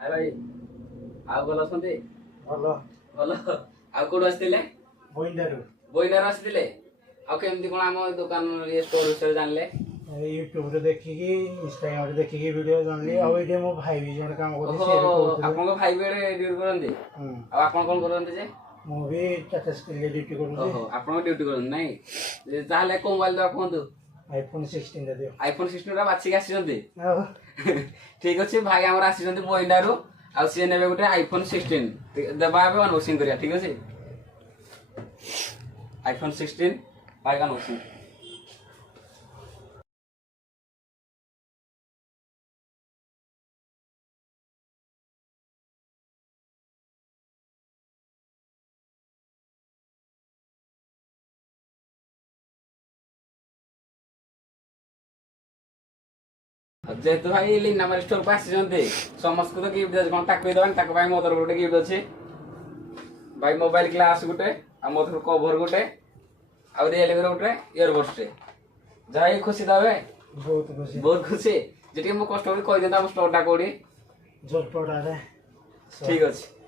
हाय भाई आउ भल अछंती ଭଲ भल आउ कोड आस्तिले ବୋଇଣ୍ଡାରୁ बोइनार आस्तिले आउ केमती कोन हम दुकान ये स्टोर विषय जानले ୟୁଟ୍ୟୁବରେ ଦେଖିକି ଇନଷ୍ଟାଗ୍ରାମରେ ଦେଖିକି ଭିଡ଼ିଓ ଜାଣିଲି ଆଉ ଏଇଠି ମୋ ଭାଇ ବି ଜଣେ କାମ କରୁଛି ସେ ବି ओहो କହୁଥିଲେ आपन को भाई बेडे ड्यूटी करंती ହୁଁ। आ आपन कोन करंती जे ମୁଁ ବି ଟାଟା ସ୍କିଲରେ ଡ୍ୟୁଟି କରୁଛି ओहो आपन को ड्यूटी करंती नै ताले को मोबाइल दो कोंतु ଆଇଫୋନ୍ 16 ଟା ଦିଅ आईफोन 16 रा बाछि आसीजंती ଆଉ ठीक अछि भाई हमर आसीजंती बोइनारू आ से नेबे गुटे आईफोन 16 देबा बे अनबॉक्सिंग करिया ठीक अछि आईफोन 16 भाई का अनबॉक्सिंग जेहेतु भाई लीना मार स्टोर को आसीजंती समस्त को तो गिफ्ट दे कोन ताकई दबान ताको भाई मोटर गुटे गिफ्ट अछि भाई मोबाइल ग्लास गुटे आ मोटर कवर गुटे आ रियलमी गुटे इयरबड्स टे जाई खुशी दावे ବହୁତ खुशी जेटी मो कस्टमर कहि देता हम स्टोर टा कोडी ଜୋରପଡ଼ାରେ ठीक अछि